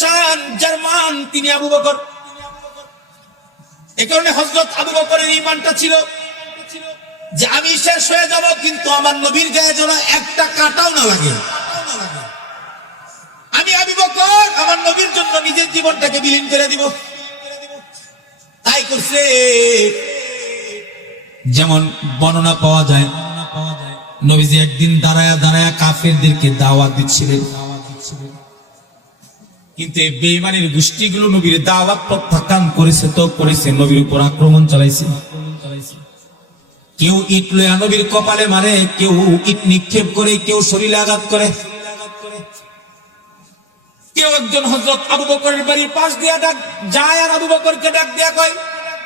শান German তিনি আবু বকর। এই কারণে হযরত আবু বকরের ঈমানটা ছিল যে আমি শেষ হয়ে যাব কিন্তু আমার নবীর গায়ে যেন একটা কাঁটাও না লাগে। আমি আবু বকর আমার নবীর জন্য নিজের জীবনটাকে বিলীন করে দিব। তাই করছে। যেমন বর্ণনা পাওয়া যায় নবীজি একদিন দাঁড়ায়া দাঁড়ায়া কাফেরদেরকে দাওয়াত দিচ্ছিলেন, কিন্তু এই বেঈমানের গোষ্ঠীগুলো নবীর দাওয়াত প্রত্যাখ্যান করেছে তো করেছে, নবীর উপর আক্রমণ চালাইছে। কেউ ইট লয়া নবীর কপালে মারে, কেউ ইট নিক্ষেপ করে, কেউ শরীরে আঘাত করে। কেউ একজন হযরত আবু বকরের বাড়ির পাশ দিয়া ডাক যায় আর আবু বকরকে ডাক দিয়া কয়,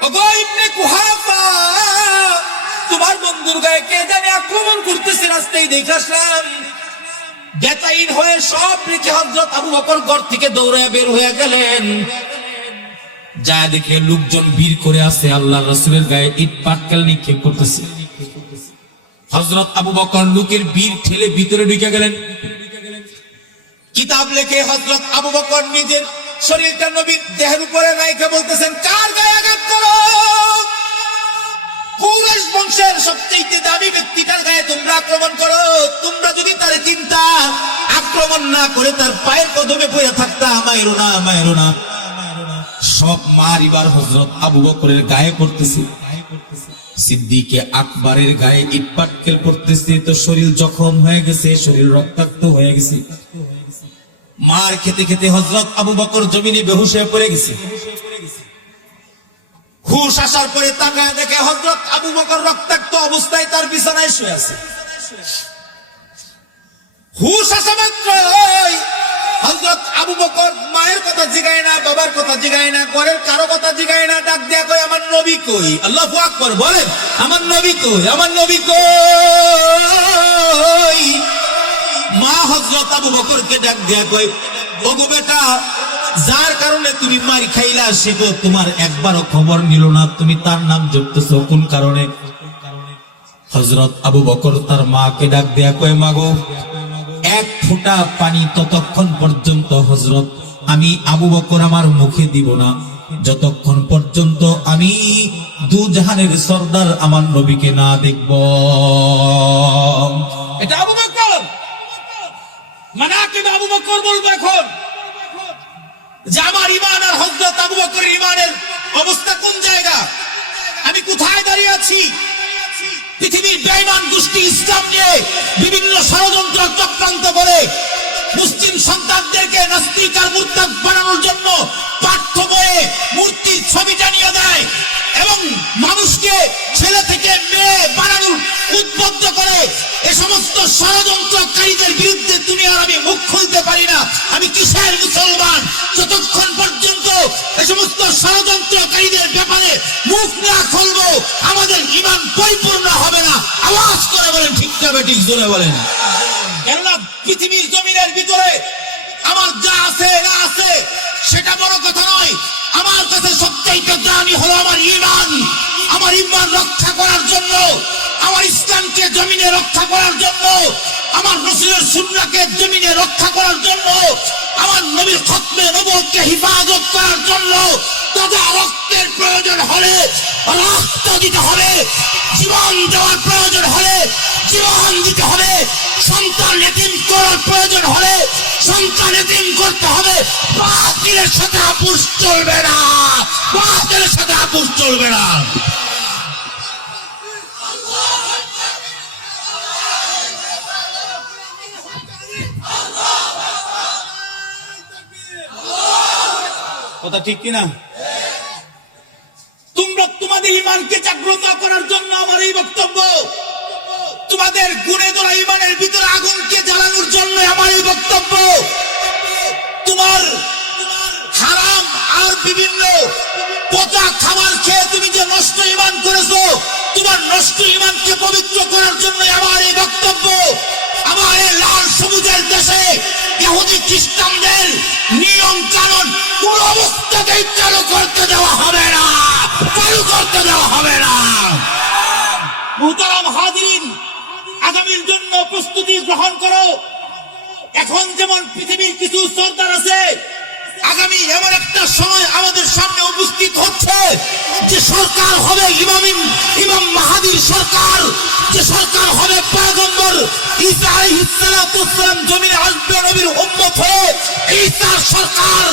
ওগো ইবনে কুহাফা, তোমার বন্ধুর গায়ে কে জানে আক্রমণ করতেছে, রাস্তায় দেখে আসলাম। বেতাইন হয়ে সব রেখে হযরত আবু বকর ঘর থেকে দৌড়ায় বের হয়ে গেলেন। যা দেখে লোকজন ভিড় করে আছে, আল্লাহর রাসূলের গায়ে ইট পাটকেল নিক্ষেপ করতেছে। হযরত আবু বকর লোকের ভিড় ঠেলে ভিতরে ঢুকে গেলেন। কিতাব লেখে হযরত আবু বকর নিজের শরীরটা নবীর দেহের উপরে রাইখে বলতেছেন, কার গায়ে আঘাত করো? কুরাইশ বংশের সবচেয়ে দামি ব্যক্তিটার গায়ে তোমরা আক্রমণ করো। তোমরা যদি তার চিন্তা আক্রমণ না করে তার পায়ের কদমে পড়ে থাকতা, মাইরো না, মাইরো না। সব মারিবার হযরত আবু বকরের গায়ে পড়তেছে, সিদ্দিকে আকবরের গায়ে ইট পাটকেল পড়তেছে। তো শরীর জখম হয়ে গেছে, শরীর রক্তাক্ত হয়ে গেছে। মার খেতে খেতে হযরত আবু বকর জমিনে বেহুশ হয়ে পড়ে গেছে। হুশ আসার পরে তাকায় দেখে হযরত আবু বকর রক্তাক্ত অবস্থায় তার বিছানায় শুয়ে আছে। হুশ আসা মাত্রই হযরত আবু বকর মায়ের কথা জিগায় না, বাবার কথা জিগায় না, ঘরের কারো কথা জিগায় না, ডাক দেয়া কয়, আমার নবী কই? আল্লাহু আকবার বলেন, আমার নবী কই, আমার নবী কই? মা হযরত আবু বকরকে ডাক দেয়া কয়, ওগো বেটা, যার কারণে তুমি মার খাইলা সে তো তোমার একবারও খবর নিল না, তুমি তার নাম জপতেছো কোন কারণে? হযরত আবু বকর তার মাকে ডাক দেয়া কয়, মাগো, এক ফোঁটা পানি ততক্ষণ পর্যন্ত হযরত আমি আবু বকর আমার মুখে দিব না, যতক্ষণ পর্যন্ত আমি দু জাহানের সর্দার আমার নবীকে না দেখব। এটা আবু বকর মানাকিব আবু বকর বলবো এখন যে আমার ঈমান আর হযরত আবু বকরের ঈমানের অবস্থা কোন জায়গা, আমি কোথায় দাঁড়িয়ে আছি। পৃথিবীর বেঈমান গোষ্ঠী ইসলাম নিয়ে বিভিন্ন ষড়যন্ত্র চক্রান্ত করে মুসলিম সন্তানদেরকে নাস্তিক আর মুরতাদ বানানোর জন্য পাঠ্য বইয়ে মূর্তির ছবি টানিয়ে দেয় এবং মানুষকে ছেলে থেকে মেয়ে বানানোর উদ্বুদ্ধ করে। এ সমস্ত ষড়যন্ত্রকারীদের বিরুদ্ধে তুমি আর আমি মুখ খুলতে পারি না। আমি কিসের মুসলমান যতক্ষণ পর্যন্ত এ সমস্ত ষড়যন্ত্রকারীদের ব্যাপারে মুখ না খুলবো আমাদের ঈমান পরিপূর্ণ হবে না। আওয়াজ করে বলেন ঠিক না বেঠিক, জোরে বলেন। কেননা পৃথিবীর জমিনের ভিতরে আমার যা আছে না আছে সেটা বড় কথা নয়। আমার কাছে সবচাইতে দামি হলো আমার ঈমান। আমার ঈমান রক্ষা করার জন্য, আমার ইসলামকে জমিনে রক্ষা করার জন্য, আমার রাসূলের সুন্নাহকে জমিনে রক্ষা করার জন্য, আমার নবীর খতমে নবুয়তকে হিফাজত করার জন্য তাজা রক্তের প্রয়োজন হলে রক্ত দিতে হবে, জীবন দেওয়ার প্রয়োজন হলে জীবন দিতে হবে, সন্তান এতিম করার প্রয়োজন হলে সন্তান এতিম করতে হবে। বাতিলের সাথে আপোষ চলবে না, বাতিলের সাথে আপোষ চলবে না। কথা ঠিক কিনা? তোমরা তোমাদের ঈমানকে জাগ্রত করার জন্য আমার এই বক্তব্য, তোমাদের গুণে ধরা ঈমানের ভিতরে আগুনকে জ্বালানোর জন্য আমার এই বক্তব্য। তোমার হারাম আর বিভিন্ন পচা খাবার খেয়ে তুমি যে নষ্ট ঈমান করেছো, তোমার নষ্ট ঈমানকে পবিত্র করার জন্য আমার এই বক্তব্য। আমার এই লাল সবুজের দেশে ইহুদি খ্রিস্টানদের নিয়ম কানুন কোন অবস্থাতেই চালু করতে দেওয়া হবে না, চালু করতে দেওয়া হবে না। মুহতারাম হাজিরিন, আগামীর জন্য প্রস্তুতি গ্রহণ করো। এখন যেমন পৃথিবীর কিছু সরদার আছে আগামী এমন একটা সময় আমাদের সামনে উপস্থিত হচ্ছে যে সরকার হবে ইমাম মাহাদির সরকার, যে সরকার হবে পয়গম্বর ঈসা আলাইহিস সালাম জমিনে আসবে নবীর উম্মত হয়ে। ঈসার সরকার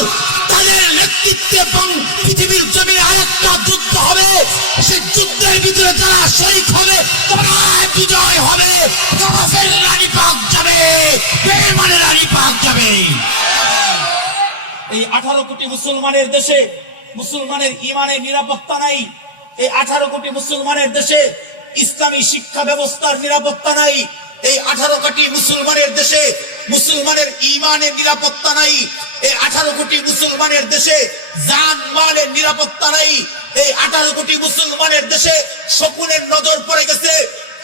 তাদের নেতৃত্বে এবং পৃথিবীর জমিনে আরেকটা যুদ্ধ হবে। সেই যুদ্ধের ভিতরে যারা শরীক হবে তারাই বিজয় হবে। কাফের রানী পাক যাবে, বেঈমানের রানী পাক যাবে। এই 18 কোটি মুসলমানের দেশে মুসলমানের ইমানের নিরাপত্তা নাই। এই 18 কোটি মুসলমানের দেশে ইসলামী শিক্ষা ব্যবস্থার নিরাপত্তা নাই। এই 18 কোটি মুসলমানের দেশে মুসলমানের ইমানের নিরাপত্তা নাই। এই 18 কোটি মুসলমানের দেশে জান মালের নিরাপত্তা নাই। এই 18 কোটি মুসলমানের দেশে শকুনের নজর পড়ে গেছে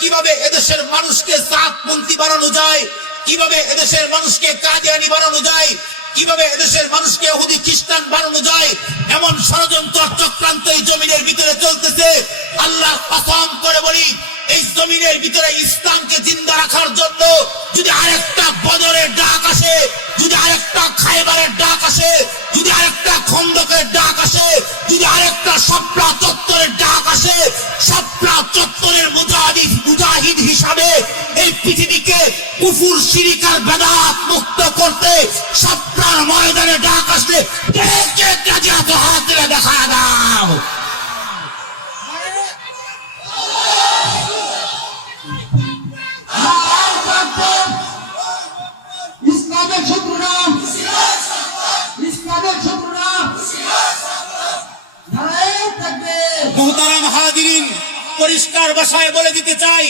কিভাবে এদেশের মানুষকে সাতপন্থী বানানো যায়, কিভাবে এদেশের মানুষকে কাদিয়ানি বানানো যায়, কিভাবে এদেশের মানুষকে ইহুদি খ্রিস্টান বানানো যায়। এমন ষড়যন্ত্র চক্রান্ত এই জমিনের ভিতরে চলতেছে। আল্লাহ কসম করে বলি, এই জমিনের ভিতরে ইসলামকে জিন্দা রাখার জন্য যদি আরেকটা বদরের ডাক আসে, যদি আরেকটা খায়বারের ডাক আসে, যদি আরেকটা খন্দকের ডাক আসে, যদি আরেকটা শাপলা চত্বরের ডাক আসে, শাপলা চত্বরের মুজাহিদ হিসাবে এই পৃথিবীকে কুফর শিরক আর বেদাত মুক্ত করতে শাপলার ময়দানে ডাক আসলে কে কে কাজে হাত তুলে দেখা দাও। মুহতারাম হাজিরিন, পরিষ্কার ভাষায় বলে দিতে চাই,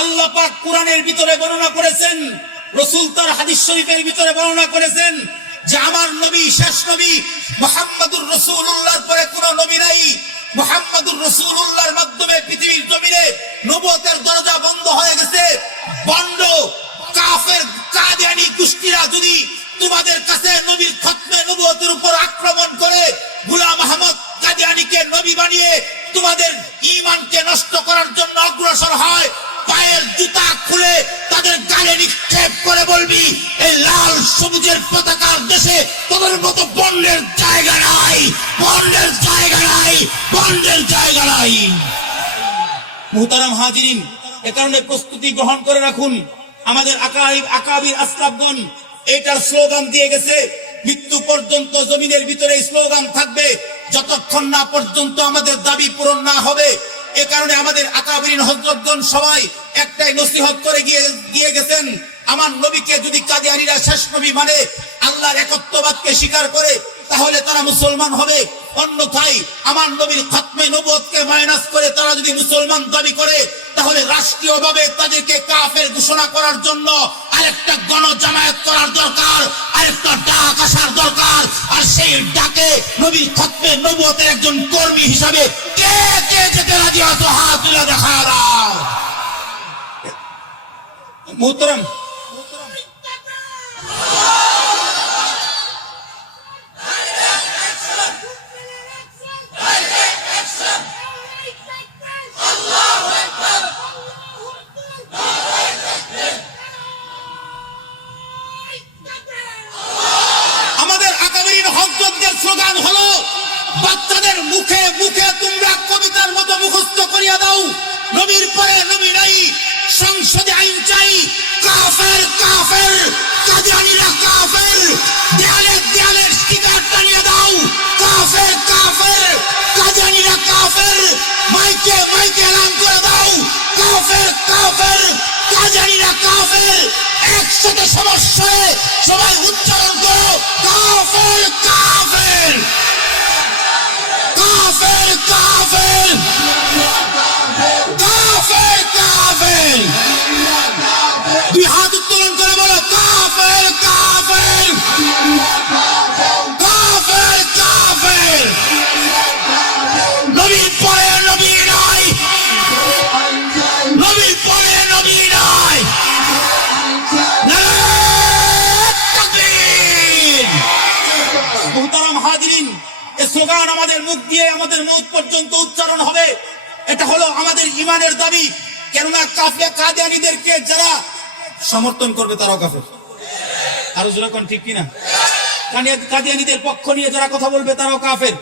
আল্লাহ পাক কোরআনের ভিতরে বর্ণনা করেছেন, রাসূল তার হাদিস শরীফের ভিতরে বর্ণনা করেছেন যে আমার নবী শেষ নবী মুহাম্মদুর রাসূলুল্লাহর পরে কোন নবী নাই। মুহাম্মদুর রাসূলুল্লাহর মাধ্যমে পৃথিবীর জমিনে নবুয়তের দরজা বন্ধ হয়ে গেছে। বন্ড কাফের কাদিয়ানি গোষ্ঠীরা যদি তোমাদের কাছে নবীর খতমে নবুয়তের উপর আক্রমণ করে গোলাম আহমদ কাদিয়ানিকে নবী বানিয়ে তোমাদের ঈমানকে নষ্ট করার জন্য অগ্রসর হয়, পায়ের জুতা খুলে তাদের গালে নিক্ষেপ করে বলবি এই লাল সবুজের পতাকার দেশে তোদের মতো বন্ডের জায়গা নাই, বন্ডের জায়গা নাই, বন্ডের জায়গা নাই। মুহতারাম হাজিরিন, এ কারণে প্রস্তুতি গ্রহণ করে রাখুন। আমাদের আকাবির আসলাফগণ এটার স্লোগান দিয়ে গেছে, মৃত্যু পর্যন্ত জমিনের ভিতরে স্লোগান থাকবে যতক্ষণ না পর্যন্ত আমাদের দাবি পূরণ না হবে। এ কারণে আমাদের আকাবিরিন হযরতগণ সবাই একটাই নসিহত করে গিয়ে গেছেন, আমার নবীকে যদি কাদিয়ানীরা শেষ নবী মানে, আল্লাহর একত্ববাদকে স্বীকার করে, তাহলে তারা মুসলমান হবে। অন্যথায় আমার নবীর খতমে নবুয়তকে মাইনাস করে তারা যদি মুসলমান দাবি করে, তাহলে রাষ্ট্রীয়ভাবে তাদেরকে কাফের ঘোষণা করার জন্য আরেকটা গণজামায়াত করার দরকার, আরেকটা ডাক আসার দরকার। আর সেই ডাকে নবীর খতমে নবুয়তের একজন কর্মী হিসাবে কে কে যেতে রাজি আছো হাত তুলে দেখা দাও। মুহতারাম, স্লোগান হলো বাচ্চাদের মুখে মুখে তোমরা কবিতার মতো মুখস্থ করিয়া দাও, নবীর পরে নবী নাই, সংসদে আইন চাই, কাফের কাফের কাদিয়ানীরা কাফের, দেয়ালে দেয়ালে স্টিকার টানিয়ে দাও, কাফের কাফের কাদিয়ানীরা কাফের, মাইকে মাইকে এলান করে দাও, কাফের কাফের কাদিয়ানীরা কাফের। একসাথে সমস্যায় সবাই উচ্চারণ করো, কাফের কাফের কাফের কাফের কাফের কাফের। দুই হাত উত্তোলন করে বলো, কাফের কাফের কাফের কাফের। নবীর পরে নবী নাই, নবীর পরে নবী নাই। মুহতারাম হাজিরিন, এই স্লোগান আমাদের মুখ দিয়ে আমাদের মৌত পর্যন্ত উচ্চারণ হবে। এটা হলো আমাদের ঈমানের দাবি। কেননা কাদিয়ানীদেরকে যারা সমর্থন করবে তারাও কাফের। আরো যেরকম ঠিক কিনা? কাদিয়ানীদের পক্ষ নিয়ে যারা কথা বলবে তারাও কাফের।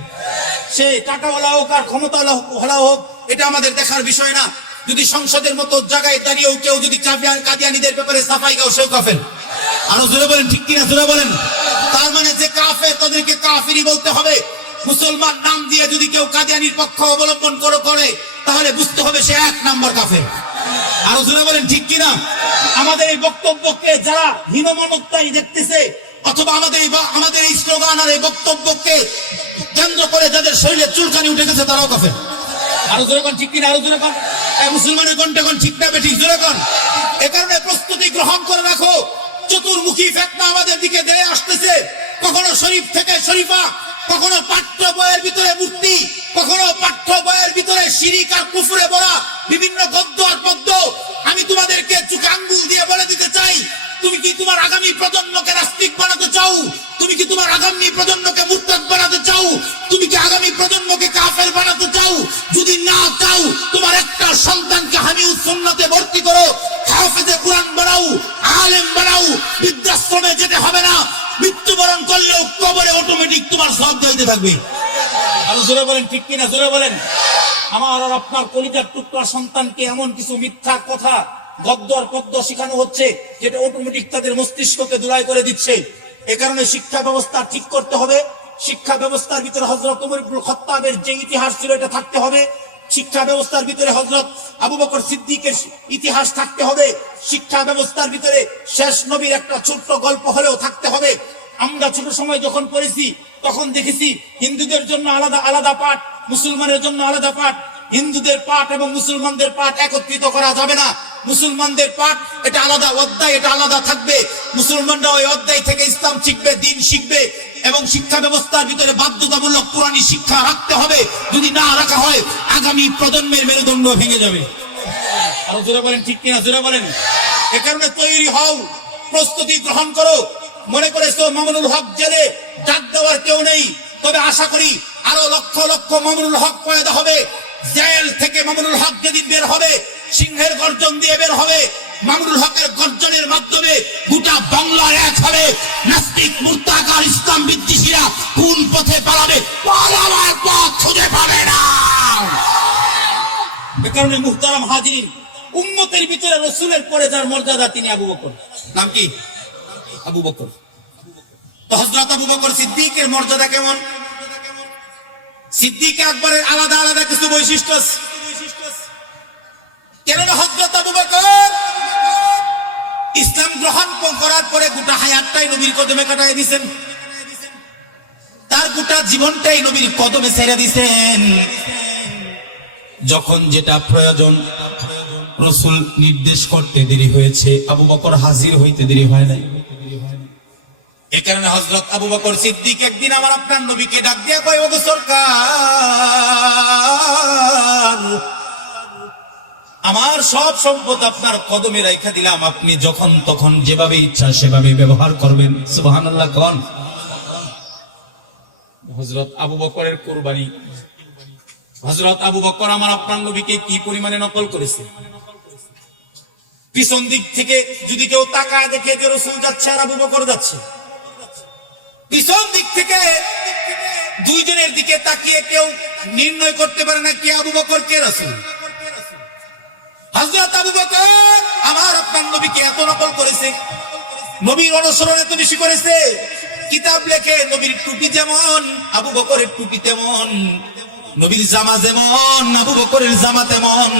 সে টাকাওয়ালা হোক আর ক্ষমতাওয়ালা হোক, এটা আমাদের দেখার বিষয় না। যদি সংসদের মতো জায়গায় দাঁড়িয়েও কেউ যদি কাদিয়ানীদের ব্যাপারে সাফাই গাও, সেও কাফের। আরো জোরে বলেন, ঠিক কিনা জোরে বলেন। তার মানে যে কাফের, তাদেরকে কাফিরই বলতে হবে। মুসলমান নাম দিয়ে যদি কেউ কাদিয়ানীর পক্ষ অবলম্বন করে তাহলে বুঝতে হবে সে 1 নাম্বার কাফের। আরো জোরে বলেন, ঠিক কিনা। আমাদের এই বক্তব্যকে যারা হীনমন্যতাই দেখতেছে, অথবা আমাদের এই স্লোগান আর এই বক্তব্যকে কেন্দ্র করে যাদের শরীরে চুলকানি উঠে গেছে, তারাও কাফের। আরো জোরে কোন, ঠিক কিনা, আরো জোরে কোন। মুসলমানের কণ্ঠে কোন, ঠিক না বেঠিক, জোরে কোন। এ কারণে প্রস্তুতি গ্রহণ করে রাখো। চতুর্মুখী ফিতনা আমাদের দিকে ধেয়ে আসতেছে। কখনো শরীফ থেকে শরীফা, কখনো পাঠ্য বইয়ের ভিতরে মূর্তি, কখনো পাঠ্য বইয়ের ভিতরে শিরিক আর কুফরে ভরা বিভিন্ন গদ্য আর পদ্য। আমি তোমাদেরকে চোখে আঙ্গুল দিয়ে বলে দিতে চাই, তুমি কি তোমার আগামী প্রজন্মকে নাস্তিক বানাতে চাও? তুমি কি তোমার আগামী প্রজন্মকে মুরতাদ বানাতে চাও? তুমি কি আগামী প্রজন্মকে কাফের বানাতে চাও? যদি না চাও, তোমার একটা সন্তানকে হামিউস সুন্নাতে ভর্তি করো, হাফেজে কোরআন বানাও, আলেম বানাও। বৃদ্ধাশ্রমে যেতে হবে না। মৃত্যুবরণ করলেও কবরে অটোমেটিক তোমার সব যাইতে থাকবে। আরো জোরে বলেন, ঠিক কিনা জোরে বলেন। আমার আর আপনার কলিজার টুকরা সন্তানকে এমন কিছু মিথ্যা কথা, গদ্য আর পদ্য শেখানো হচ্ছে, যেটা অটোমেটিক তাদের মস্তিষ্ককে ধুলাই করে দিচ্ছে। এ কারণে শিক্ষা ব্যবস্থা ঠিক করতে হবে। শিক্ষা ব্যবস্থার ভিতরে হযরত ওমর ইবনে খাত্তাবের যে ইতিহাস ছিল, এটা থাকতে হবে। শিক্ষা ব্যবস্থার ভিতরে হযরত আবু বকর সিদ্দিকের ইতিহাস থাকতে হবে। শিক্ষা ব্যবস্থার ভিতরে শেষ নবীর একটা ছোট্ট গল্প হলেও থাকতে হবে। আমরা ছোট সময় যখন পড়েছি, তখন দেখেছি হিন্দুদের জন্য আলাদা আলাদা পাঠ, মুসলমানের জন্য আলাদা পাঠ। হিন্দুদের পাঠ এবং মুসলমানদের পাঠ একত্রিত করা যাবে না। মুসলমানদের পাঠ এটা আলাদা অধ্যায়, এটা আলাদা থাকবে। মুসলমানরা ওই অধ্যায় থেকে ইসলাম শিখবে, দিন শিখবে। এবং শিক্ষা ব্যবস্থার ভিতরে বাধ্যতামূলক কোরআনী শিক্ষা রাখতে হবে। যদি না রাখা হয়, আগামী প্রজন্মের মেরুদণ্ড ভেঙে যাবে। আরো জোরে বলেন, ঠিক কিনা জোরে বলেন। এ কারণে তৈরি হও, প্রস্তুতি গ্রহণ করো। মনে করেছো মামুনুল হক জেলে, ডাক দেওয়ার কেউ নেই, তবে আশা করি আরো লক্ষ লক্ষ মামুনুল হক পয়দা হবে। জেল থেকে মামুনুল হক যেদিন বের হবে, সিংহের গর্জন দিয়ে বের হবে। মামুনুল হকের গর্জনের মাধ্যমে গোটা বাংলার এক হবে। নাস্তিক মুরতাদ আর ইসলাম বিদ্বেষীরা কোন পথে পালাবে, পালাবার পথ খুঁজে পাবে না। এ কারণে মুহতারাম হাজির, উম্মতের ভিতরে রাসূলের পরে যার মর্যাদা, তিনি আবু বকর। নাম কি? আবু বকর। তো হযরত আবু বকর সিদ্দিকের মর্যাদা কেমন? সিদ্দিক আকবরের আলাদা আলাদা কিছু বৈশিষ্ট্য। কেননা হযরত আবু বকর ইসলাম গ্রহণ করার পরে গোটা হায়াতটাই নবীর কদমে কাটায় দিয়েছেন। তার গোটা জীবনটাই নবীর কদমে ছেড়ে দিয়েছেন। যখন যেটা প্রয়োজন রাসূল নির্দেশ করতে দেরি হয়েছে, আবু বকর হাজির হইতে দেরি হয় নাই। এ কারণে হযরত আবু বকর সিদ্দিক একদিন আমার আপনার নবীকে ডাক দিয়া কয়, ওগো সরকার, আমার সব সম্পদ আপনার কদমে রাখা দিলাম, আপনি যখন তখন যেভাবে ইচ্ছা সেভাবে ব্যবহার করবেন। সুবহানাল্লাহ কোন। হযরত আবু বকরের কুরবানি। হযরত আবু বকর আমার আপনার নবীকে কি পরিমাণে নকল করেছে। পিছন দিক থেকে যদি কেউ তাকায় দেখে যে রাসূল যাচ্ছে আর আবু বকর যাচ্ছে, পিছন দিক থেকে দুইজনের দিকে তাকিয়ে কেউ নির্ণয় করতে পারে না কে আবু বকর কে রাসূল। হযরত আবু বকর আমার আপনার নবীকে এত নকল করেছে, নবীর অনুসরণ এত বেশি করেছে। কিতাব লেখে নবীর টুপি যেমন আবু বকরের টুপি তেমন, নবীর জামা যেমন আবু বকরের জামা তেমন,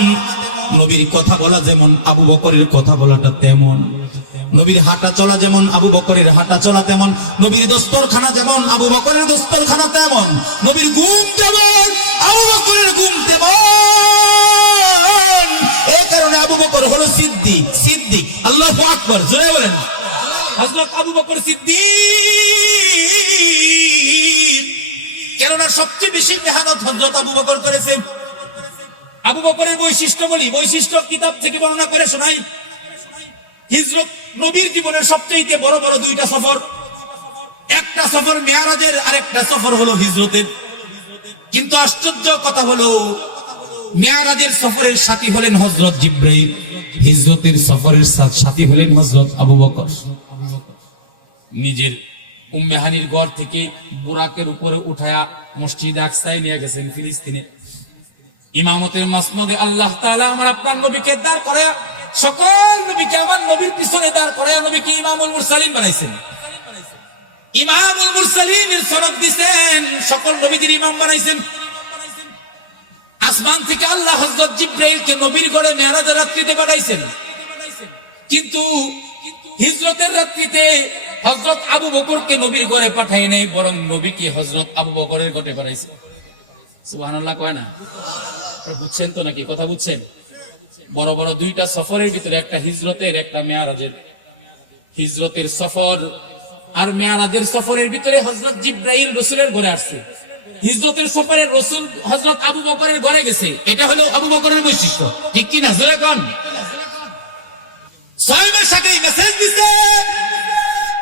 নবীর কথা বলা যেমন আবু বকরের কথা বলাটা তেমন, নবীর হাঁটা চলা যেমন আবু বকরের হাঁটা চলা তেমন, নবীর দস্তরখানা যেমন আবু বকরের দস্তরখানা তেমন, নবীর ঘুম যেমন আবু বকরের ঘুম তেমন। এই কারণে আবু বকর হলো সিদ্দিক। সিদ্দিক, আল্লাহু আকবার, জোরে বলেন। হযরত আবু বকর সিদ্দিক কেননা সবচেয়ে বেশি মেহনত হযরত আবু বকর করেছেন। আবু বকরের বৈশিষ্ট্য বলি, বৈশিষ্ট্য কিতাব থেকে বর্ণনা করে শোনাই। হিজরত নবীর জীবনের সবচেয়ে বড় বড় দুইটা সফর, একটা সফর মেরাজের, আরেকটা সফর হলো হিজরতের। কিন্তু আশ্চর্য কথা হলো মেরাজের সফরের সাথী হলেন হযরত জিবরাইল, হিজরতের সফরের সাথী হলেন হযরত আবু বকর। নিজের উম্মে হানির ঘর থেকে বুরাকের উপরে উঠায়া মসজিদ আকসায় নিয়ে গেছেন ফিলিস্তিনে। ইমামতের মাসনদে আল্লাহ তাআলা আমার আপনার নবীকে দাঁড় করে, সকল নবীকে আমার নবীর পিছনে দাঁড় করে নবীকে ইমামুল মুরসালিন বানাইছেন। ইমামুল মুরসালিনের সনদ দিবেন, সকল নবীদের ইমাম বানাইছেন। আসমান থেকে আল্লাহ হযরত জিবরাইলকে নবীর ঘরে মেরাজের রাত্রিতে পাঠাইছেন, কিন্তু হিজরতের রাত্রিতে হযরত আবু বকরকে নবীর ঘরে পাঠায় নাই, বরং নবীকে হযরত আবু বকরের ঘরে পাঠাইছে। সুবহানাল্লাহ কয় না? বুঝছেন তো নাকি? কথা বুঝছেন? বড় বড় দুইটা সফরের ভিতরে, একটা হিজরতের, একটা মেরাজের। হিজরতের সফর আর মেরাজের সফরের ভিতরে হযরত জিবরাইল রাসূলের ঘরে আসছে। হিজরতের সফরে রাসূল হযরত আবু বকরের ঘরে গেছে, এটা হলো আবু বকরের বৈশিষ্ট্য, ঠিক কি না? জোরে কোন? সাহেবের সাথে মেসেজ দিছে,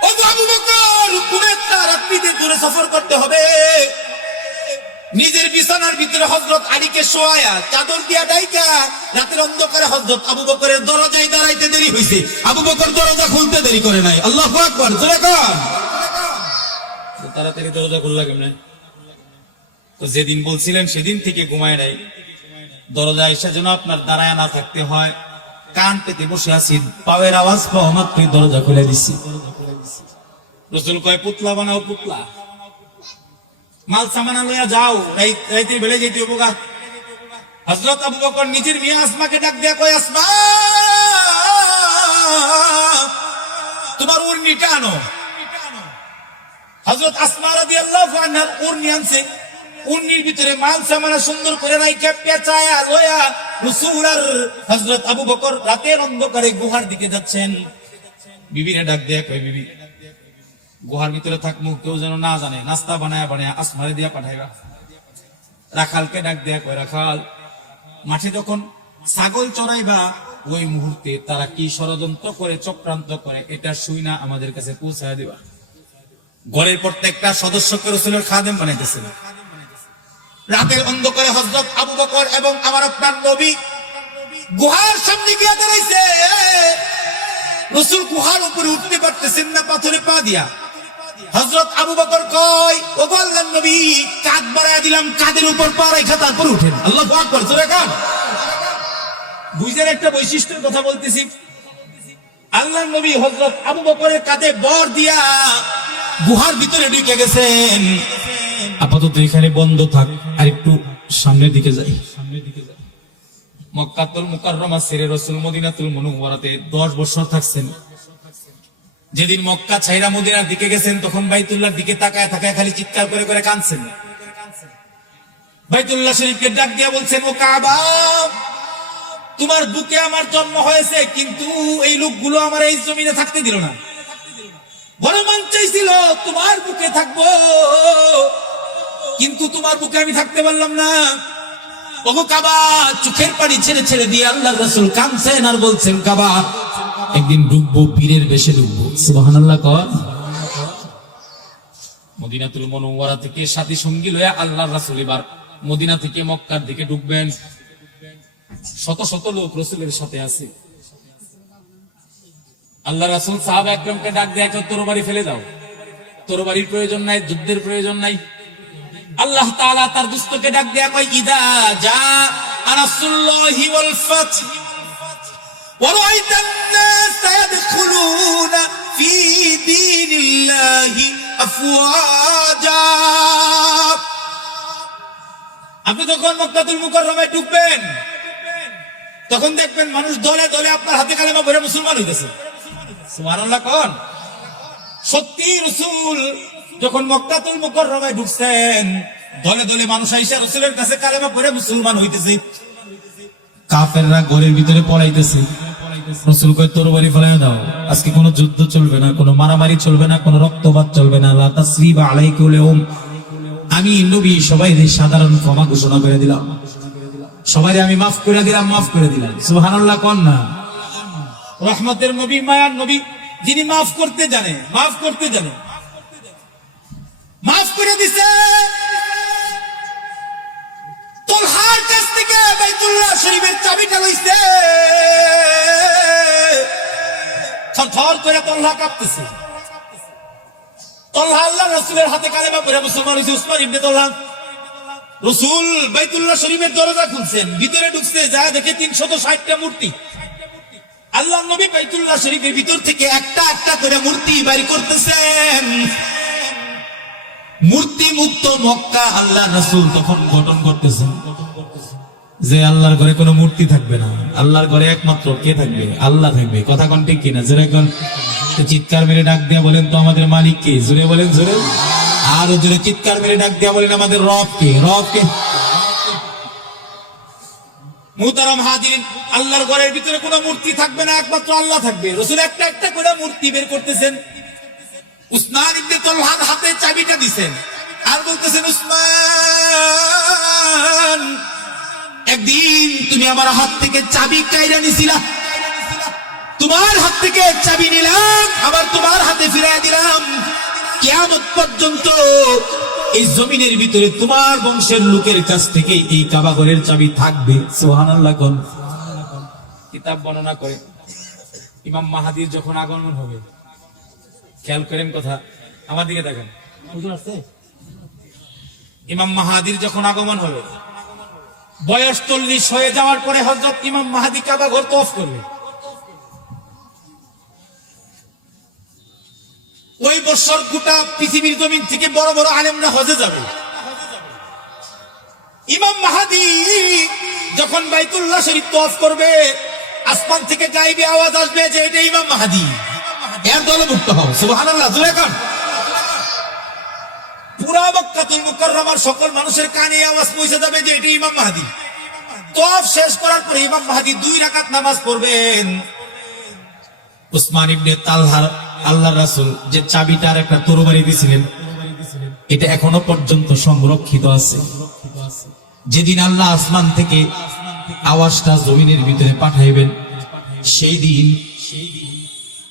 ও আবু বকর, তুমি রাত্রিতে দূরে সফর করতে হবে। নিজের বিছানার ভিতরে হযরত আলীকে শোয়ায়া চাদর দিয়া ডাইকা রাতের অন্ধকারে হযরত আবু বকরের দরজায় দাঁড়াইতে দেরি হইছে, আবু বকর দরজা খুলতে দেরি করে নাই। আল্লাহু আকবার, জোরে কোন? তাড়াতাড়ি দরজা খুললা কেমনে? তো যেদিন বলছিলেন সেদিন থেকে ঘুমায় নাই। দরজা এসে যেন আপনার দাঁড়ায় না থাকতে হয়, কান পেতে বসে আছি, পায়ের আওয়াজ পাওয়া মাত্রই দরজা খুলে দিছি। রাসূল কয়, পুতলা বানাও, পুতলা মাল সামানা লইয়া যাও, রাইতে বেলে যেতে হবো গা। হযরত আবু বকর নিজের মেয়ে আসমাকে ডাক দেয়া কয়, আসমা, তোমার উর্নিটা আনো। হযরত আসমা রাদিয়াল্লাহু আনহার উর্নি আনছে, উর্নির ভিতরে মাল সামানা সুন্দর করে রাইখা পেঁচায়া লয়া রাসূল আর হযরত আবু বকর রাতের অন্ধকারে গুহার দিকে যাচ্ছেন। বিবিরে ডাক দেয়া কয়, বিবি, গুহার ভিতরে থাকবো, কেউ যেন না জানে, নাস্তা বানায়া বানায়া আসমারে দিয়া পাঠাইবা। রাখালকে ডাক দেয়া কয়, রাখাল, মাঠে যখন ছাগল চড়াইবা ওই মুহূর্তে তারা কি ষড়যন্ত্র করে, চক্রান্ত করে, এটা শুই না আমাদের কাছে পৌঁছায় দিবা। ঘরের প্রত্যেকটা সদস্যকে রাসূলের খাদেম বানাইতেছেন। রাতের অন্ধকারে হযরত আবু বকর এবং আমার আপনার নবী গুহার সামনে গিয়ে দাঁড়াইছে। রাসূল গুহার উপরে উঠতে পারতেছেন না, পাথরে পা দিয়া। হযরত আবু বকর কয়, ও আল্লাহর নবী, কাঁধ বাড়ায় দিলাম, কাঁধের উপর পা রাখা তারপর উঠেন। আল্লাহু আকবার, জোরে কান। বুঝের একটা বৈশিষ্ট্যের কথা বলতেছি। আল্লাহর নবী হযরত আবু বকরের কাঁধে বর দিয়া গুহার ভিতরে ঢুকে গেছেন। আপাতত এখানে বন্ধ থাক, আর একটু সামনের দিকে যাই। মক্কাতুল মুকাররমা ছেড়ে রাসূল মদিনাতুল মুনাওয়ারাতে 10 বছর থাকছেন। যেদিন মক্কা ছাইরা মদিনার দিকে গেছেন, তখন বাইতুল্লাহর দিকে তাকায় তাকায় খালি চিৎকার করে করে কাঁদছেন। বাইতুল্লাহ শরীফকে ডাক দিয়া বলছেন, ও কাবা, তোমার বুকে আমার জন্ম হয়েছে, কিন্তু এই লোকগুলো আমার এই জমিনে থাকতে দিল না। বড় মন চাইছিল তোমার বুকে থাকবো, কিন্তু তোমার বুকে আমি থাকতে পারলাম না। ওগো কাবা, চোখের পানি ছেড়ে ছেড়ে দিয়ে আল্লাহর রাসূল কাঁদছেন আর বলছেন, কাবা, একদিন ডুববো, পীরের বেশে ডুববো। সুবহানাল্লাহ কর। মদিনাতুল মুনাওয়ারা থেকে সাথী সঙ্গী লয়া আল্লাহর রাসূল এবার মদিনা থেকে মক্কার দিকে ঢুকবেন। শত শত লোক রাসূলের সাথে আছে। আল্লাহ রাসূল সাহাবা একরামকে ডাক দেয়া, তরবারি ফেলে দাও, তরবারির প্রয়োজন নাই, যুদ্ধের প্রয়োজন নাই। আল্লাহ তাআলা তার দুষ্টকে ডাক দেয়া কয়, ইদা জা রাসূলুল্লাহি ওয়াল ফাত ওয়া রাআইতান নাস ইয়াদখুলুনা ফি দীনিল্লাহি আফওয়াজা। আপনি যখন মক্কাতুল মুকাররমায় ঢুকবেন, তখন দেখবেন মানুষ দলে দলে আপনার হাতে কালেমা পড়ে মুসলমান হইতেছে। সুবহানাল্লাহ কোন? সত্যি রাসূল যখন মক্কাতুল মুকাররমায় ঢুকছেন, দলে দলে মানুষ আইসা রাসূলের কাছে কালেমা পড়ে মুসলমান হইতেছে। কাফেররা ঘরের ভিতরে পড়াইতেছে। রাসূল কয়, তরবারি ফেলাইয়া দাও, আজকে কোনো যুদ্ধ চলবে না, কোনো মারামারি চলবে না, কোনো রক্তপাত চলবে না। লা তাসরিবা আলাইকুম আল-ইয়াউম, আমি নবী সবাইকে সাধারণ ক্ষমা ঘোষণা করে দিলাম, সবাইকে আমি মাফ করে দিলাম, মাফ করে দিলাম। সুবহানাল্লাহ কোন না? রহমতের নবী, মায়ার নবী, যিনি মাফ করতে জানে, মাফ করতে জানে, মাফ করে দিছে। তলহার কাছ থেকে বাইতুল্লাহ শরীফের চাবিটা লইছে। থরথর করে তলহা কাঁপতেছে। তলহা আল্লাহ রাসূলের হাতে কালেমা পড়ে মুসলমান হয়েছে। উসমান ইবনে তলহা, রাসূল বাইতুল্লাহ শরীফের দরজা খুলছেন, ভিতরে ঢুকছে, যা দেখে 360টা মূর্তি। আল্লাহ নবী বাইতুল্লাহ শরীফের ভিতর থেকে একটা একটা করে মূর্তি বাইর করতেছেন। মূর্তি মুক্ত মক্কা আল্লাহ রাসূল তখন গঠন করতেছেন যে আল্লাহর ঘরে কোনো মূর্তি থাকবে না, আল্লাহর ঘরে একমাত্র কে থাকবে? আল্লাহ থাকবে। কথা কোন ঠিক কিনা? যেরকম চিৎকার মেরে ডাক দিয়া বলেন তো আমাদের মালিক কে? জোরে বলেন, জোরে। আর জোরে চিৎকার মেরে ডাক দিয়া বলেন আমাদের রব কে? রব কে? মুহতারাম হাজিরিন, আল্লাহর ঘরের ভিতরে কোনো মূর্তি থাকবে না, একমাত্র আল্লাহ থাকবে। রাসূল একটা একটা করে মূর্তি বের করতেছেন। উসমান ইবনে তলহার হাতে চাবিটা দিবেন আর বলতেছেন, উসমান, একদিন তুমি আমার হাত থেকে চাবি কাইরা নিছিলা, তোমার হাত থেকে চাবি নিলাম, আবার তোমার হাতে ফিরাই দিলাম। কিয়ামত পর্যন্ত এই জমিনের ভিতরে তোমার বংশের লোকের কাছ থেকে এই কাবা ঘরের চাবি থাকবে। সুবহানাল্লাহ। কোন কিতাব বর্ণনা করে ইমাম মাহাদির যখন আগমন হবে, খেয়াল করেন কথা, আমার দিকে দেখেন, বুঝতে পারছে? ইমাম মাহাদির যখন আগমন হবে, বয়স 40 হয়ে যাওয়ার পরে হযরত ইমাম মাহদী কাবা ঘর তওয়াফ করবে। ওই বছর গোটা পৃথিবীর জমিন থেকে বড় বড় আলেমরা হজে যাবে। ইমাম মাহদী যখন বাইতুল্লাহ শরীফ তওয়াফ করবে, আসমান থেকে গায়েবী আওয়াজ আসবে যে এটা ইমাম মাহদী, এর দলভুক্ত হও। সুবহানাল্লাহ। জোরে কান। পুরা মক্কাতুল মুকাররমার সকল মানুষের কানে আওয়াজ পৌঁছে যাবে যে এটা ইমাম মাহদী। তওয়াফ শেষ করার পরে ইমাম মাহদী 2 রাকাত নামাজ পড়বেন। উসমান ইবনে তালহার আল্লাহর রাসূল যে চাবিটার একটা তরবারি দিয়েছিলেন, এটা এখনো পর্যন্ত সংরক্ষিত আছে। যেদিন আল্লাহ আসমান থেকে আওয়াজটা জমিনের ভিতরে পাঠাইবেন, সেই দিন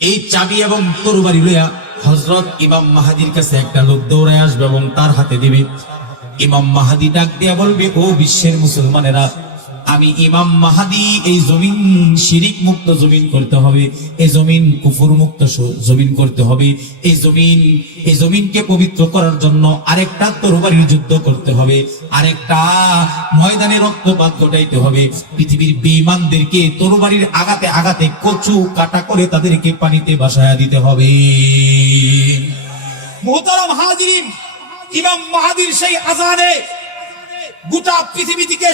এই চাবি এবং তরবারি লইয়া হযরত ইমাম মাহদীর কাছে একটা লোক দৌড়ায় আসবে এবং তার হাতে দিবে। ইমাম মাহদী ডাক দিয়া বলবে, ও বিশ্বের মুসলমানেরা, আমি ইমাম মাহদী এই জমিন শিরিক মুক্ত জমিন করতে হবে, এই জমিন কুফর মুক্ত জমিন করতে হবে, এই জমিনকে পবিত্র করার জন্য আরেকটা তরবারির যুদ্ধ করতে হবে, আরেকটা ময়দানে রক্তপাত ঘটাইতে হবে, পৃথিবীর বেঈমানদেরকে তরবারির আঘাতে আঘাতে কচু কাটা করে তাদেরকে পানিতে ভাসায়া দিতে হবে। মুহতারাম হাজিরিন, ইমাম মাহদীর সেই আযানে গোটা পৃথিবী থেকে